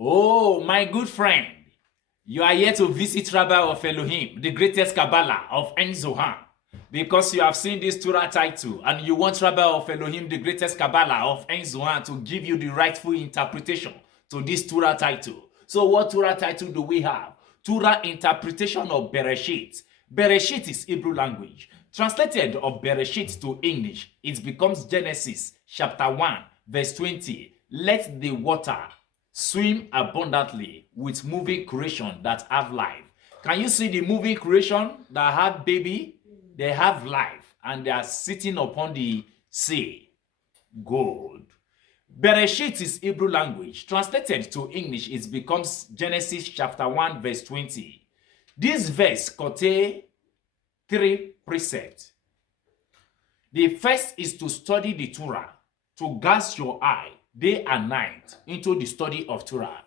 Oh, my good friend, you are here to visit Rabbi of Elohim, the greatest Kabbalah of En Zohan, because you have seen this Torah title and you want Rabbi of Elohim, the greatest Kabbalah of En Zohan, to give you the rightful interpretation to this Torah title. So what Torah title do we have? Torah Interpretation of Beresheet. Beresheet is Hebrew language. Translated of Beresheet to English, it becomes Genesis chapter 1 verse 20. Let the water swim abundantly with moving creation that have life. Can you see the moving creation that have baby? They have life and they are sitting upon the sea. Good. Beresheet is Hebrew language. Translated to English, it becomes Genesis chapter 1 verse 20. This verse contains 3 precepts. The first is to study the Torah, to cast your eye day and night into the study of Torah.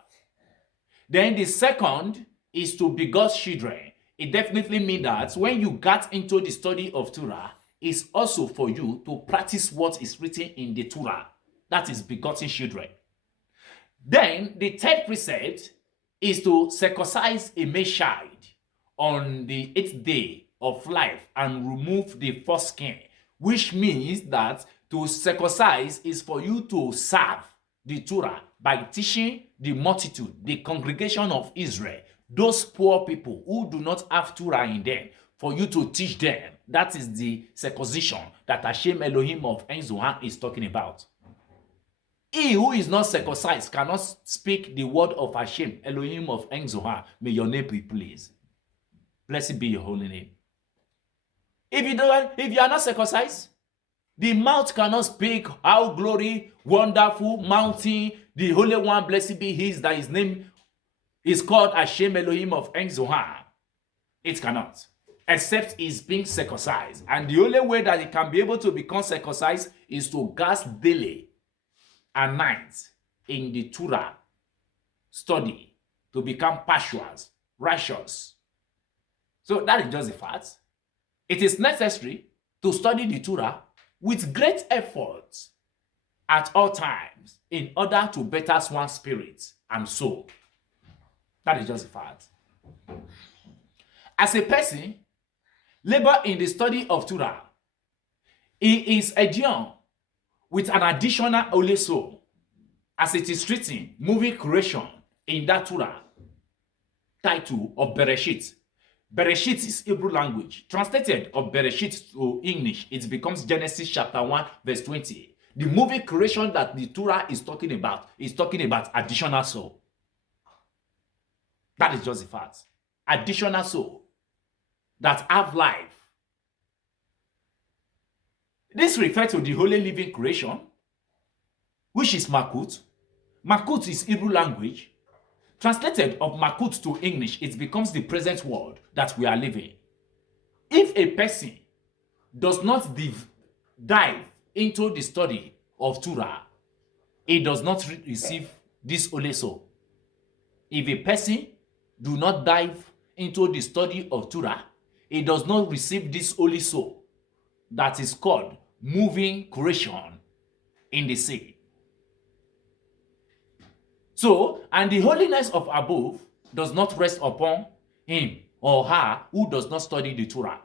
Then the second is to be God's children. It definitely means that when you get into the study of Torah, it's also for you to practice what is written in the Torah. That is begotten children. Then the third precept is to circumcise a male child on the 8th day of life and remove the foreskin, which means that to circumcise is for you to serve the Torah by teaching the multitude, the congregation of Israel, those poor people who do not have Torah in them, for you to teach them. That is the circumcision that Hashem Elohim of En Zohan is talking about. He who is not circumcised cannot speak the word of Hashem Elohim of En Zohan. May your name be praised. Blessed be your holy name. If you are not circumcised, the mouth cannot speak how glory, wonderful, mountain, the Holy One, blessed be his, that his name is called Hashem Elohim of En Zohan. It cannot, except it's being circumcised. And the only way that it can be able to become circumcised is to cast daily and night in the Torah study to become pashwas, righteous. So that is just the fact. It is necessary to study the Torah with great effort at all times in order to better one's spirit and soul. That is just a fact. As a person, labor in the study of Torah, he is adorned with an additional holy soul, as it is written, moving creation in that Torah title of Beresheet. Beresheet is Hebrew language. Translated of Beresheet to English, it becomes Genesis chapter 1 verse 20. The moving creation that the Torah is talking about additional soul. That is just a fact. Additional soul that have life. This refers to the holy living creation, which is Makut. Makut is Hebrew language. Translated of Makut to English, it becomes the present world that we are living. If a person does not dive into the study of Torah, he does not receive this holy soul. If a person do not dive into the study of Torah, he does not receive this holy soul that is called moving creation in the sea. So, and the holiness of above does not rest upon him or her who does not study the Torah.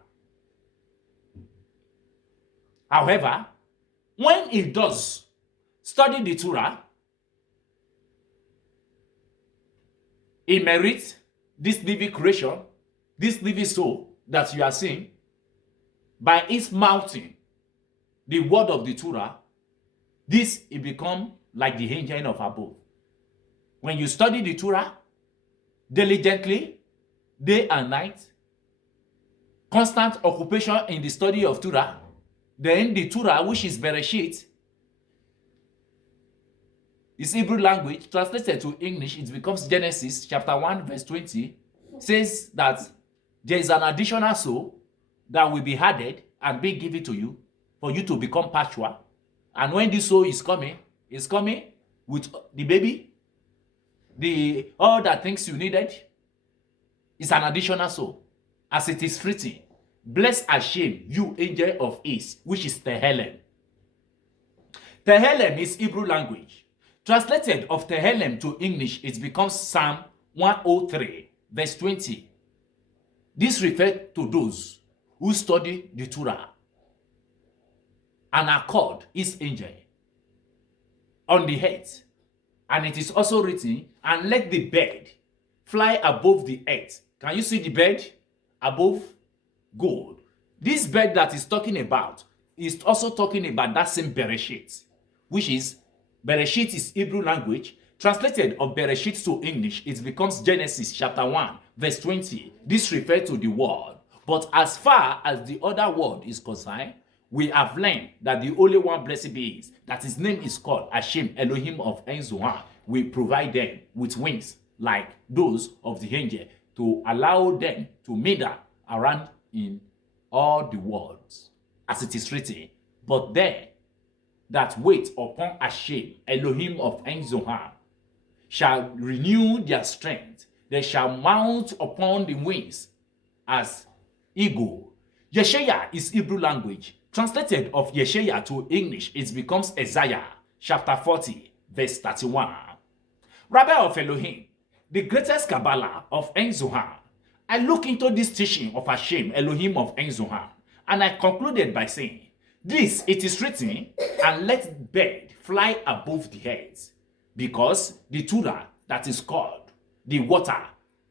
However, when he does study the Torah, he merits this living creation, this living soul that you are seeing, by his mouthing the word of the Torah. This it become like the angel of above. When you study the Torah diligently, day and night, constant occupation in the study of Torah, then the Torah, which is Beresheet, is Hebrew language. Translated to English, it becomes Genesis chapter 1 verse 20, says that there is an additional soul that will be added and be given to you for you to become Pashwa. And when this soul is coming with the baby, all the things you needed, is an additional soul. As it is written, bless Hashem, you angel of East, which is TITTLE. TITTLE is Hebrew language. Translated of TITTLE to English, it becomes Psalm 103, verse 20. This refers to those who study the Torah and are called his angel on the earth. And it is also written, and let the bird fly above the earth. Can you see the bird? Above gold. This bird that is talking about is also talking about that same Beresheet, which is, Beresheet is Hebrew language. Translated of Beresheet to English, it becomes Genesis chapter 1, verse 20. This refers to the word. But as far as the other word is concerned, we have learned that the only one, blessed be is, that his name is called Hashem, Elohim of Enzohan. We provide them with wings like those of the angel to allow them to meander around in all the worlds, as it is written. But they that wait upon Hashem, Elohim of Enzohan, shall renew their strength. They shall mount upon the wings as eagle. Yeshaya is Hebrew language. Translated of Yeshaya to English, it becomes Isaiah chapter 40, verse 31. Rabbi of Elohim, the greatest Kabbalah of Enzohan. I look into this teaching of Hashem, Elohim of Enzohan, and I concluded by saying, this, it is written, and let bird fly above the heads, because the Torah that is called the water,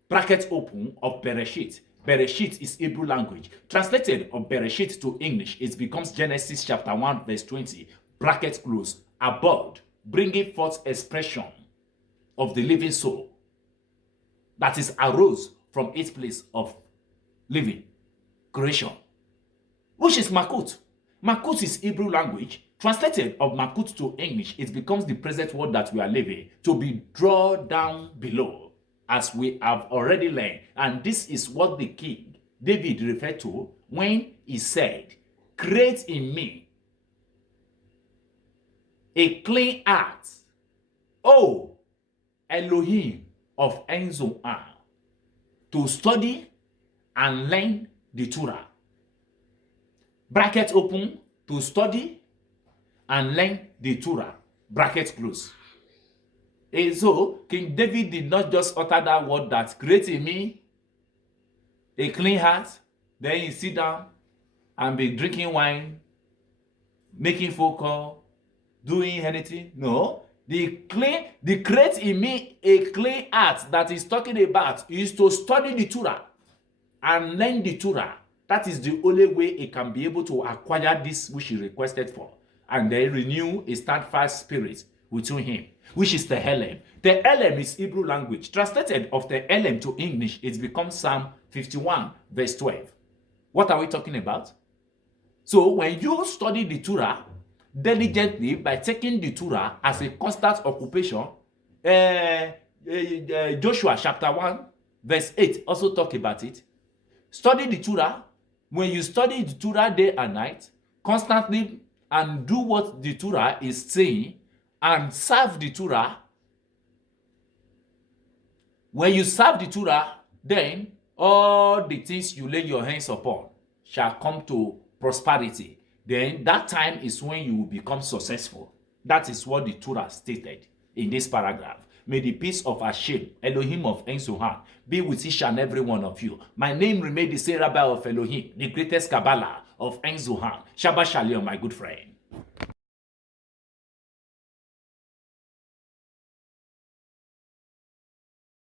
bracket open, of Beresheet. Beresheet is Hebrew language. Translated of Beresheet to English, it becomes Genesis chapter 1, verse 20, bracket close, abode, bringing forth expression of the living soul that is arose from its place of living, creation, which is Makut. Makut is Hebrew language. Translated of Makut to English, it becomes the present word that we are living, to be drawn down below, as we have already learned. And this is what the king David referred to when he said, create in me a clean heart, O Elohim of Enzohan, to study and learn the Torah. Bracket open, to study and learn the Torah. Bracket close. And so, King David did not just utter that word that create in me a clean heart, then you sit down and be drinking wine, making phone call, doing anything. No. The create in me a clean heart that is talking about is to study the Torah and learn the Torah. That is the only way he can be able to acquire this which he requested for, and then renew a steadfast spirit within him, which is TITTLE. TITTLE is Hebrew language. Translated of TITTLE to English, it becomes Psalm 51, verse 12. What are we talking about? So when you study the Torah diligently by taking the Torah as a constant occupation, Joshua chapter 1, verse 8 also talk about it. Study the Torah. When you study the Torah day and night, constantly, and do what the Torah is saying, and serve the Torah, when you serve the Torah, then all the things you lay your hands upon shall come to prosperity. Then that time is when you will become successful. That is what the Torah stated in this paragraph. May the peace of Hashem, Elohim of Enzohan, be with each and every one of you. My name remains the same Rabbi of Elohim, the greatest Kabbalah of Enzohan. Shabbat Shalom, my good friend.